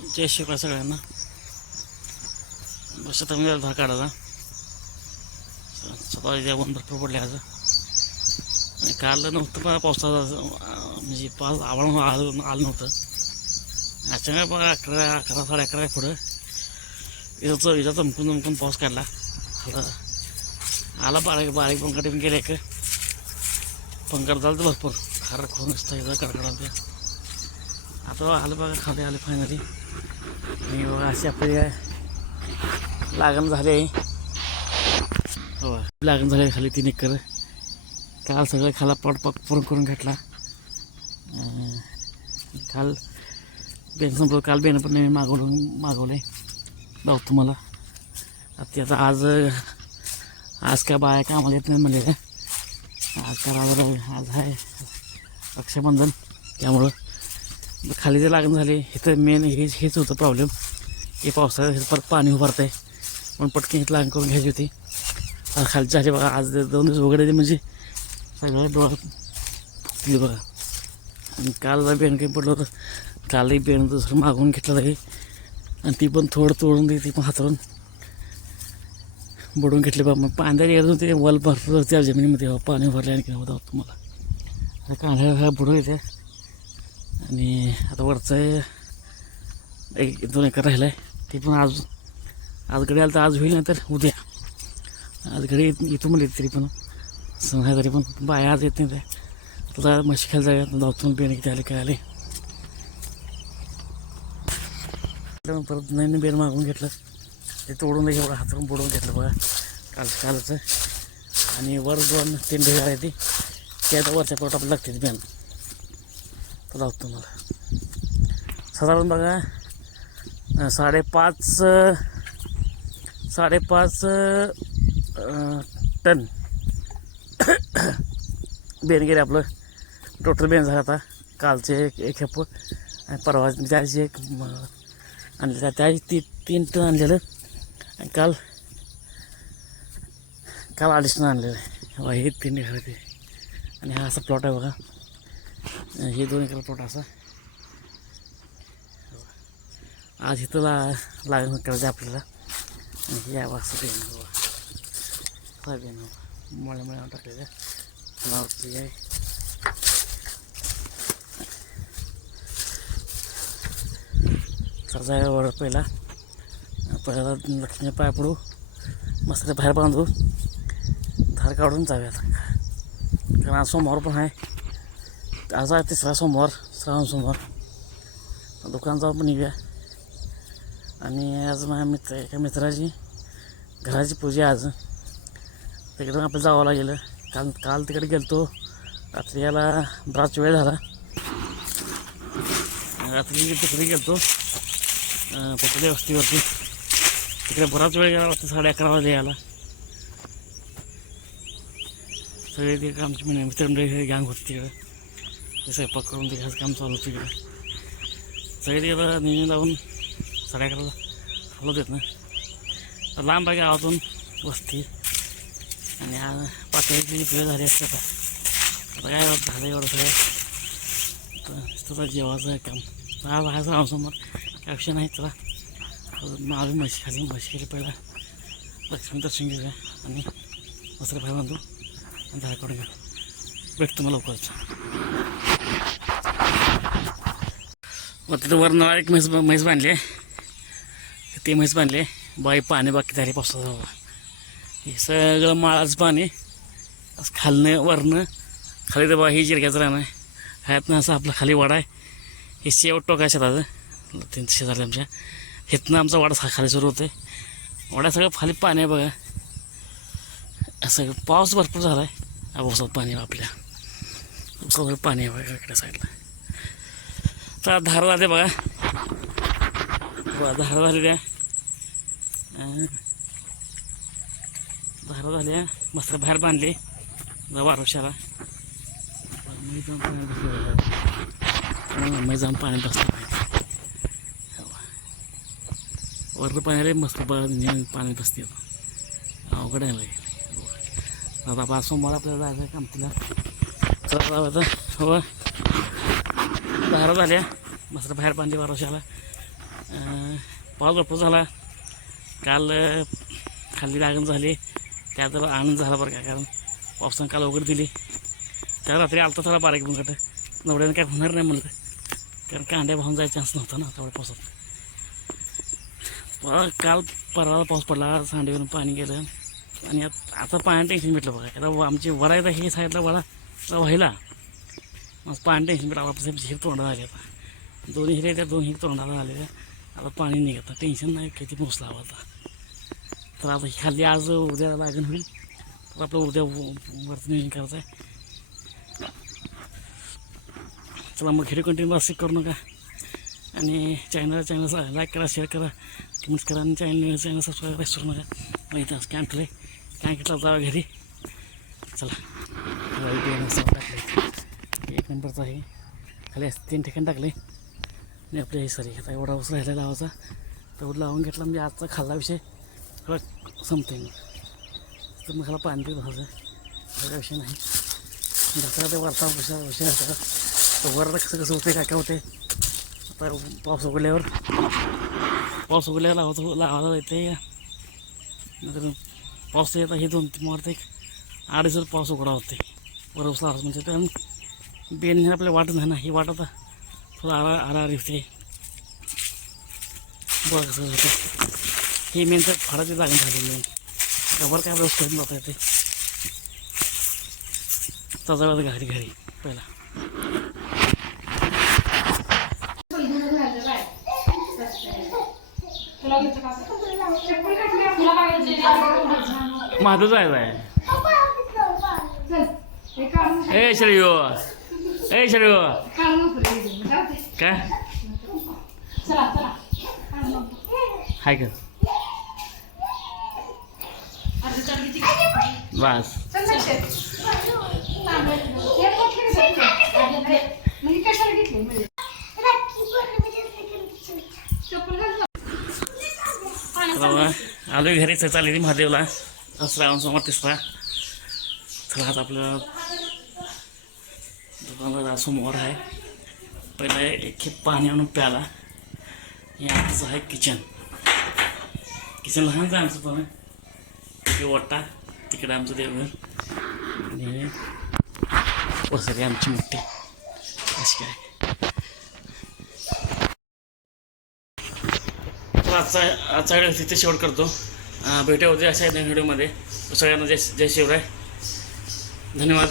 जय शिवराय सगळ्यांना. बस आता मी धार काढायचा स्वतः जेवण भरपूर पडले आज. काल नव्हतं पण पावसाचा म्हणजे पाऊस आवाळ आलं आलं नव्हतं. अचानक बघा अकरा अकरा साडे अकरा पुढं. इथं इथं चमकून चमकून पाऊस काढला. आला बारीक बारीक पंकट पण गेले एक. पंकट झालं तर भरपूर. खरं खून असतं इथं कडकडाल ते आता आलं बघा खाली आले फायनली मी बघा अशी आपली लागण झाले हो लागण झाले खाली तीन एकर काल सगळं खाला पट पूर्ण करून घेतला काल बेन संपलं काल बेन पण नवीन मागवलं मागवले जाऊ तुम्हाला आता त्याचा आता आज आज काय बाया कामाला येत नाही म्हणले का आज काय आज आज आहे रक्षाबंधन त्यामुळं खाली जे लागण झाले इथं मेन हेच हेच होतं प्रॉब्लेम हे पावसाळ्यात परत पाणी उभारतं आहे पण पटकन हे लागण करून घ्यायची होती. आता खाली झाले बघा आज दोन दिवस उघडे म्हणजे सगळं डोळा फुटली बघा. आणि काल जर बेण काही पडलं होतं. कालही बेण दुसरं मागवून घेतलं आहे आणि ती पण थोडं तोडून दे ती पण हातरून बुडून घेतली बा. मग पांद्या येऊन ते वल भरपूर त्या जमिनीमध्ये. पाणी भरले आणि होतं तुम्हाला. कांद्या बुडून येते. आणि आता वरचं एक दोन एकर राहिलं आहे ते पण आज आज घडी आलं तर आज होईल नाही तर उद्या. आज घडी येतो मला तरी पण. सण तरी पण बाया आज येत नाही ते आता म्हशी खायला जाऊया. धावतून बेन किती आले काय आले. परत नवीन बेन मागून घेतलं. ते तोडून एवढं हातरून बुडवून घेतलं बघा. काल कालचं. आणि वर दोन तीन ढेगा आहे ती. ते आता वरच्या पोटात आपल्याला लागते बेन राहतो लावतो मला साधारण बघा साडेपाच साडेपाच टन बेन गेले आपलं. टोटल बेन झालं आता. कालचे एक एक हेप आणि परवा त्याची एक म, आणले. त्या त्याची ती तीन टन आणलेलं. आणि काल काल अडीच टन आणलेलं. आहे हे तीन एकर ते. आणि हा असा प्लॉट आहे बघा. हे दोन एकर प्लॉट असा. आज इथं ला लागण करायचं आपल्याला. आणि हे यावं असं बेन सोयाबीन मुळे मुळे टाकलेलं आहे. तर वर पहिला. पहिला लक्ष्मी पाय पडू. मस्त बाहेर बांधू. धार काढून जाऊयात. कारण आज सोमवार पण आहे. आज आहे तिसरा सोमवार श्रावण सोमवार दुकान जाऊन पण येऊया आणि आज माझ्या मित्र एका मित्राची घराची पूजा आज तिकडे आपलं जावं लागेल काल काल तिकडे गेलतो रात्री याला बराच वेळ झाला रात्री तिकडे गेलतो पकडे वस्तीवरती तिकडे बराच वेळ गेला वाटतं साडे अकरा वाजे यायला सगळे ते आमची म्हणजे मित्रमंडळी गँग होती तिकडे ते स्वयंपाक करून ते घ्यायचं काम चालू तिकडे सगळे तिकडं नेहमी जाऊन साडे अकराला हलवत येत ना लांब आहे गावातून वस्ती. आणि आज पातळीची फुलं झाली असते आता. आता काय झालं एवढं सगळं? तर जेवायचं आहे काम आज आहे रामसमोर काय विषय नाही चला. माझी म्हशी खाली म्हशी केली पहिला लक्ष्मी दर्शन घेऊया. आणि वस्त्र भाई बांधू. आणि दहा काढून घ्या भेटतो मला लवकरच. मग तिथं वरनाळा एक म्हैस म्हैस बांधली आहे. ते म्हैस बांधले बाई पाणी बाकी झाले पावसाचं. बाबा हे सगळं माळाचं पाणी. असं खालनं वरणं खाली तर बा ही जिरक्याचं राहणं आहे. ह्यातनं असं आपलं खाली वाडा आहे. हे शेवट टोका शेताचं तीन शेजारी आमच्या. हेतनं आमचा वाडा सा- खाली सुरू होतं आहे वाड्या सगळं खाली पाणी आहे बघा. असं पाऊस भरपूर झाला आहे पावसात पाणी आपल्या. सगळं पाणी आहे इकडे साईडला. तर धार झाले बघा. बघा धार झाली द्या धारा झाल्या मस्त बाहेर बांधली. वारुशाला. मी जाऊन पाण्यात मी जाऊन पाण्यात बसलं वरलं पाण्याला मस्त बघ पाण्यात बसते. अवघड आहे आता बा सोमवार आपल्याला जायचं काम कामतीला चला जाऊ आता हो. धारा झाल्या मस्त बाहेर बांधली वारुशाला अं, पाऊस भरपूर झाला. काल खाली लागण झाली. त्यात आनंद झाला बरं का कारण पावसानं काल वगैरे दिली. त्या रात्री आलता थोडा बारीक मुंगट नवड्यानं काय होणार नाही म्हणलं. कारण कांड्या वाहून जायचा चान्स नव्हता ना तेवढ्या पावसात. काल परवा पाऊस पडला सांडीवरून पाणी गेलं. आणि आता पाण्यात टेन्शन भेटलं बघा. आता आमची वडा आहे हे साईडला वडा व्हायला मग पाणी टेन्शन भेटलं आता हिर तोंडाला आले आता दोन्ही हिरे त्या दोन हिर तोंडाला आलेल्या आता पाणी निघत टेन्शन नाही किती पोचला हवा आता तर आता खाली आज उद्या लागण होईल तर आपलं उद्या वरती नियोजन करायचं आहे चला मग हिरे कंटिन्यू असे करू नका आणि चॅनल चॅनल लाईक करा शेअर करा। कमेंट्स करा। आणि चॅनल चॅनल सबस्क्राईब विसरू नका मग इथं कॅम्प काय कॅम्प जावा घरी चला। टाकलं एक नंबरचं आहे. खाली असं तीन ठिकाणी टाकले. आणि आपले हे सॉरी आता एवढा ऊस राहिला लावायचा तेवढं लावून घेतला म्हणजे आजचा खाल्ला विषय थोडा संपते मग. तर मग खाला पाणी देत बसायचं. सगळा विषय नाही. दसरा ते वरचा विषय विषय असा तर वर कसं कसं होते काय काय होते आता पाऊस उघडल्यावर पाऊस उघडल्यावर लावतो लावायला येते नंतर पाऊस येतात हे दोन तीन वाटते एक अडीच पाऊस उघडा होते वर ऊस लावायचं म्हणजे कारण बेन आपल्याला वाटत नाही ना ही वाटत थोडं आरा आरारी होते बघा कसं होतं हे मेन तर फळाची जागा झाली मेन त्यावर काय व्यवस्था करून जाता येते वेळा घरी घरी पहिला. माझं जायचं आहे. ए श्रेयो. ए श्रेयो. काय? हाय का? बस. आलोय घरी चालली महादेवला. श्रावण सोमवार तिसरा. तर आज आपलं दुकानात समोर सोमवार आहे. पहिलं एक खेप पाणी आणून प्याला. हे आमचं आहे किचन किचन लहानच आहे आमचं पण. ते वाटा तिकडे आमचं देवघर. आणि वसरी आमची मोठी. अशी काय आजचा आजचा व्हिडिओ तिथे शेवट करतो. भेटे होते उद्या अशा व्हिडिओमध्ये सगळ्यांना जय जय शिवराय. धन्यवाद.